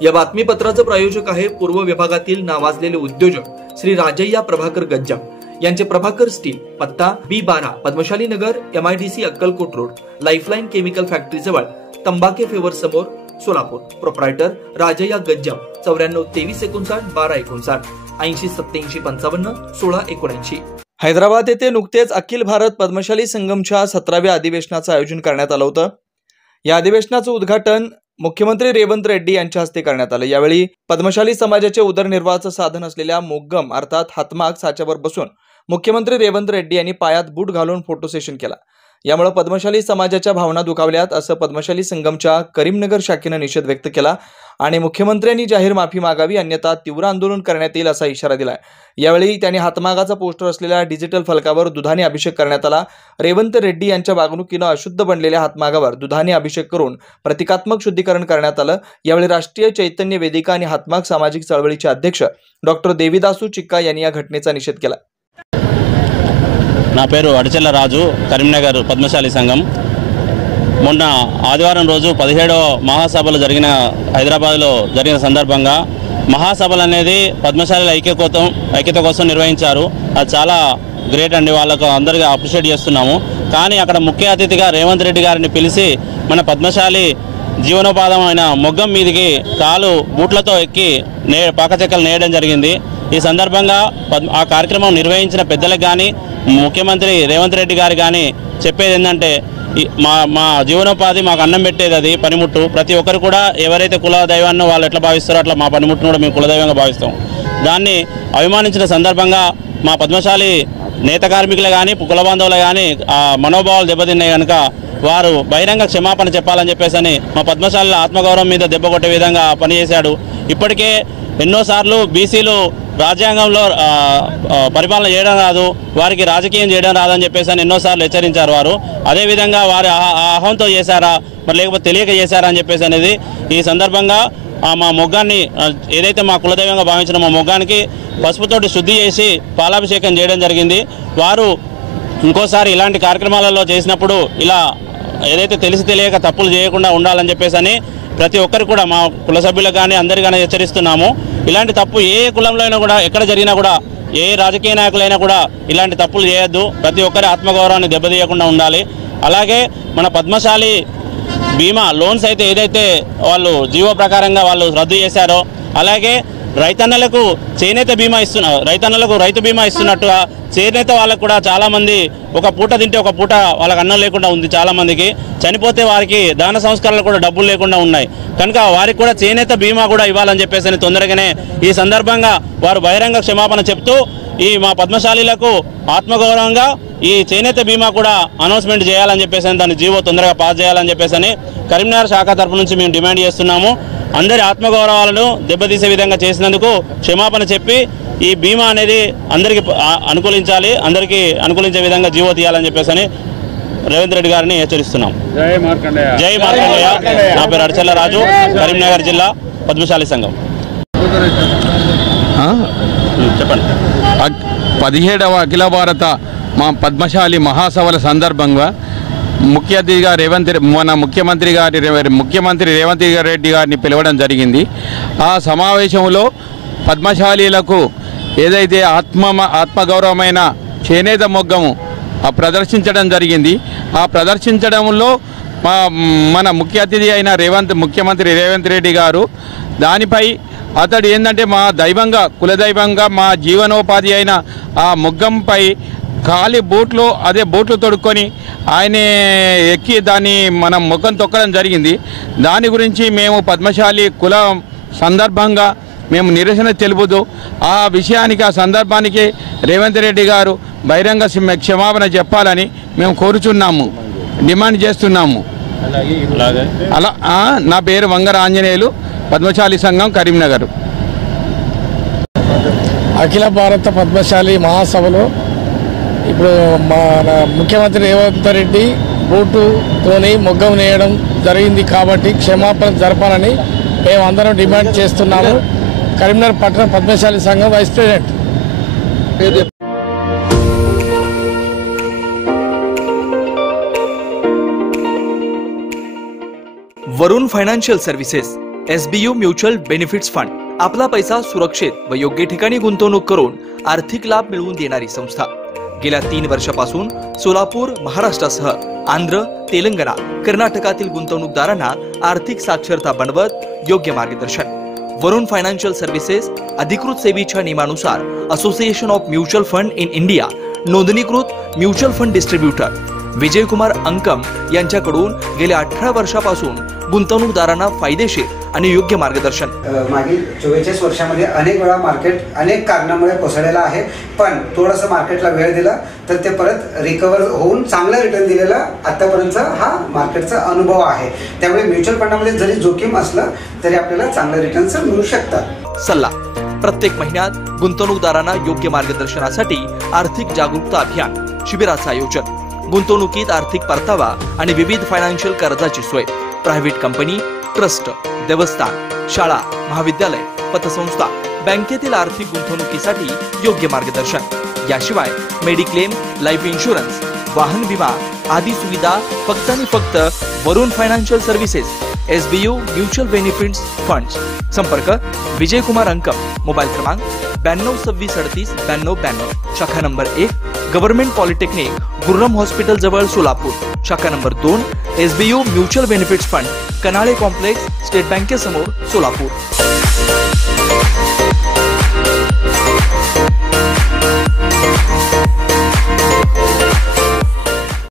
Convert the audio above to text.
या बातमीपत्राचे प्रायोजक आहे पूर्व विभागातील नावाजलेले उद्योजक श्री राजय्या प्रभाकर गज्जम यांचे प्रभाकर स्टील, पत्ता B12 पद्मशाली नगर, MIDC Akkalkot road, lifeline chemical factory जवळ, तंबाके फेवर समोर, सोलापूर. प्रोप्रायटर राजय्या गज्जम 94 23 59 12 59 80 87 55 16 79. हैदराबाद येथे नुकतेच अखिल भारत पद्मशाली संगमच्या 17व्या अधिवेशनाचं आयोजन करण्यात आलं होतं. या अधिवेशनाचं उद्घाटन मुख्यमंत्री रेवंत रेड्डी यांच्या हस्ते करण्यात आलं. यावेळी पद्मशाली समाजाचे उदरनिर्वाहाचं साधन असलेल्या मोग्गम अर्थात हातमाग साच्यावर बसून मुख्यमंत्री रेवंत रेड्डी यांनी पायात बूट घालून फोटो सेशन केला. यामुळे पद्मशाली समाजाच्या भावना दुखावल्यात असं पद्मशाली संगमच्या करीमनगर शाखेनं निषेध व्यक्त केला आणि मुख्यमंत्र्यांनी जाहीर माफी मागावी अन्यथा तीव्र आंदोलन करण्यात येईल असा इशारा दिलाय. यावेळी त्यांनी हातमागाचा पोस्टर असलेल्या डिजिटल फलकावर दुधाने अभिषेक करण्यात आला. रेवंत रेड्डी यांच्या वागणुकीनं अशुद्ध बनलेल्या हातमागावर दुधाने अभिषेक करून प्रतिकात्मक शुद्धीकरण करण्यात आलं. यावेळी राष्ट्रीय चैतन्य वेदिका आणि हातमाग सामाजिक चळवळीचे अध्यक्ष डॉक्टर देविदासू चिक्का यांनी या घटनेचा निषेध केला. నా పేరు అడిచెల్ల రాజు, కరీంనగర్ పద్మశాలి సంఘం. మొన్న ఆదివారం రోజు 17వ మహాసభలు జరిగిన హైదరాబాద్లో జరిగిన సందర్భంగా మహాసభలు అనేది పద్మశాలి ఐక్యత కోసం నిర్వహించారు. అది చాలా గ్రేట్ అండి, వాళ్ళకు అందరికీ అప్రిషియేట్ చేస్తున్నాము. కానీ అక్కడ ముఖ్య అతిథిగా రేవంత్ రెడ్డి గారిని పిలిచి మన పద్మశాలి జీవనోపాధమైన మొగ్గం మీదికి కాలు బూట్లతో ఎక్కి పాకచెక్కలు నేయడం జరిగింది. ఈ సందర్భంగా ఆ కార్యక్రమం నిర్వహించిన పెద్దలకు కానీ ముఖ్యమంత్రి రేవంత్ రెడ్డి గారు కానీ చెప్పేది ఏంటంటే మా జీవనోపాధి మాకు అన్నం పెట్టేది అది పనిముట్టు. ప్రతి ఒక్కరు కూడా ఎవరైతే కుల దైవాన్ని వాళ్ళు ఎట్లా భావిస్తారో అట్లా మా పనిముట్టును కూడా మేము కులదైవంగా భావిస్తాం. దాన్ని అభిమానించిన సందర్భంగా మా పద్మశాలి నేత కార్మికులు కానీ కుల బాంధవులు కానీ ఆ మనోభావాలు దెబ్బతిన్నాయి కనుక వారు బహిరంగ క్షమాపణ చెప్పాలని చెప్పేసి మా పద్మశాలి ఆత్మగౌరవం మీద దెబ్బ కొట్టే విధంగా పనిచేశాడు. ఇప్పటికే ఎన్నోసార్లు బీసీలు రాజ్యాంగంలో పరిపాలన చేయడం రాదు, వారికి రాజకీయం చేయడం రాదని చెప్పేసి ఎన్నోసార్లు హెచ్చరించారు వారు. అదేవిధంగా వారి అహంతో చేశారా మరి లేకపోతే తెలియక చేశారా అని చెప్పేసి అనేది ఈ సందర్భంగా మా మొగ్గాన్ని ఏదైతే మా కులదైవంగా భావించిన మా మొగ్గానికి పసుపుతోటి శుద్ధి చేసి పాలాభిషేకం చేయడం జరిగింది. వారు ఇంకోసారి ఇలాంటి కార్యక్రమాలలో చేసినప్పుడు ఇలా ఏదైతే తెలిసి తెలియక తప్పులు చేయకుండా ఉండాలని చెప్పేసి ప్రతి ఒక్కరు కూడా మా కుల సభ్యులకు కానీ అందరికీ హెచ్చరిస్తున్నాము. ఇలాంటి తప్పు ఏ కులంలో అయినా కూడా ఎక్కడ జరిగినా కూడా ఏ రాజకీయ నాయకులైనా కూడా ఇలాంటి తప్పులు చేయొద్దు. ప్రతి ఒక్కరి ఆత్మగౌరవాన్ని దెబ్బతీయకుండా ఉండాలి. అలాగే మన పద్మశాలి బీమా లోన్స్ అయితే ఏదైతే వాళ్ళు జీవో ప్రకారంగా వాళ్ళు రద్దు చేశారో అలాగే రైతన్నలకు చేనేత బీమా రైతన్నలకు రైతు బీమా ఇస్తున్నట్టుగా చేనేత వాళ్ళకు కూడా చాలామంది ఒక పూట తింటే ఒక పూట వాళ్ళకి అన్నం లేకుండా ఉంది. చాలామందికి చనిపోతే వారికి దాన సంస్కారాలు కూడా డబ్బులు లేకుండా ఉన్నాయి కనుక వారికి కూడా చేనేత బీమా కూడా ఇవ్వాలని చెప్పేసి తొందరగానే ఈ సందర్భంగా వారు బహిరంగ క్షమాపణ చెప్తూ ఈ మా పద్మశాలీలకు ఆత్మగౌరవంగా ఈ చేనేత బీమా కూడా అనౌన్స్మెంట్ చేయాలని చెప్పేసి దాన్ని జీవో తొందరగా పాస్ చేయాలని చెప్పేసి కరీంనగర్ శాఖ తరఫు నుంచి మేము డిమాండ్ చేస్తున్నాము. అందరి ఆత్మగౌరవాలను దెబ్బతీసే విధంగా చేసినందుకు క్షమాపణ చెప్పి ఈ బీమా అనేది అందరికీ అనుకూలించాలి, అందరికీ అనుకూలించే విధంగా జీవో తీయాలని చెప్పేసి రేవంత్ రెడ్డి గారిని హెచ్చరిస్తున్నాం. జై మార్కండేయ. నా పేరు అడిచెల్ల రాజు, కరీంనగర్ జిల్లా పద్మశాలి సంఘం. చెప్పండి. 17వ అఖిల భారత మా పద్మశాలి మహాసభల సందర్భంగా ముఖ్య అతిథిగా మన ముఖ్యమంత్రి రేవంత్ రెడ్డి గారిని పిలవడం జరిగింది. ఆ సమావేశంలో పద్మశాలీలకు ఏదైతే ఆత్మగౌరవమైన చేనేత మొగ్గము ప్రదర్శించడం జరిగింది. ఆ ప్రదర్శించడంలో మన ముఖ్య అతిథి అయిన ముఖ్యమంత్రి రేవంత్ రెడ్డి గారు దానిపై అతడు ఏంటంటే మా దైవంగా కులదైవంగా మా జీవనోపాధి అయిన ఆ మొగ్గంపై ఖాళీ బూట్లు తొడుక్కొని ఆయన ఎక్కి దాన్ని మనం ముఖం తొక్కడం జరిగింది. దాని గురించి మేము పద్మశాలి కుల సందర్భంగా మేము నిరసన తెలుపుతూ ఆ విషయానికి ఆ సందర్భానికి రేవంత్ రెడ్డి గారు బహిరంగ క్షమాపణ చెప్పాలని మేము కోరుచున్నాము, డిమాండ్ చేస్తున్నాము. అలా నా పేరు వంగర ఆంజనేయులు, పద్మశాలి సంఘం కరీంనగర్. అఖిల భారత పద్మశాలి మహాసభలో ఇప్పుడు మన ముఖ్యమంత్రి రేవంత్ రెడ్డి బూటుతోని మొగ్గం నేయడం జరిగింది కాబట్టి క్షమాపణ జరపాలని మేమందరం డిమాండ్ చేస్తున్నాము. కరీంనగర్ పట్టణ పద్మశాలి సంఘం vice president. Varun financial services SBU mutual benefits fund आपला पैसा सुरक्षित व योग्य ठिकाणी गुंतवणूक करून आर्थिक लाभ मिळवून देणारी संस्था। गेल्या 3 वर्षापासून सोलापूर, महाराष्ट्रासह आंध्र, तेलंगणा, कर्नाटकातील गुंतवणूकदारांना आर्थिक साक्षरता बनवत योग्य मार्गदर्शन। वरुण फायनान्शियल सर्व्हिसेस अधिकृत सेवेच्या नियमानुसार association of mutual fund in India नोंदणीकृत mutual fund distributor Vijaykumar Ankam यांच्याकडून गेल्या 18 वर्षापासून गुंतवणूकदारांना फायदेशीर आणि योग्य मार्गदर्शन। मागील 44 वर्षांमध्ये अनेक वेळा मार्केट अनेक कारणामुळे कोसळलेला आहे, पण थोडंसं मार्केटला वेळ दिला तर ते परत रिकवर होऊन चांगलं रिटर्न दिलेला आतापर्यंतचा हा मार्केटचा अनुभव आहे। त्यामुळे म्युच्युअल फंडामध्ये जरी जोखीम असलं तरी आपल्याला चांगले रिटर्न्स मिळू शकतात। सल्ला प्रत्येक महिन्यात गुंतवणूकदारांना योग्य मार्गदर्शनासाठी आर्थिक जागरूकता अभियान शिबिराचं आयोजन, गुंतवणुकीत आर्थिक परतावा आणि विविध फायनान्शियल कर्जाची सोय, प्रायव्हेट कंपनी, ट्रस्ट, देवस्थान, शाळा, महाविद्यालय, पतसंस्था, बँकेतील आर्थिक गुंतवणुकीसाठी योग्य मार्गदर्शन। याशिवाय मेडिक्लेम, लाईफ इन्शुरन्स, वाहन विमा आदी सुविधा फक्त आणि फक्त Varun financial services SBU mutual benefits funds. संपर्क विजयकुमार अंकम, मोबाईल क्रमांक 9226389292, शाखा number 1 government polytechnic, Gurram hospital जवळ सोलापूर, शाखा number 2 SBU mutual benefits fund, Kanale complex, state बँकेसमोर सोलापूर।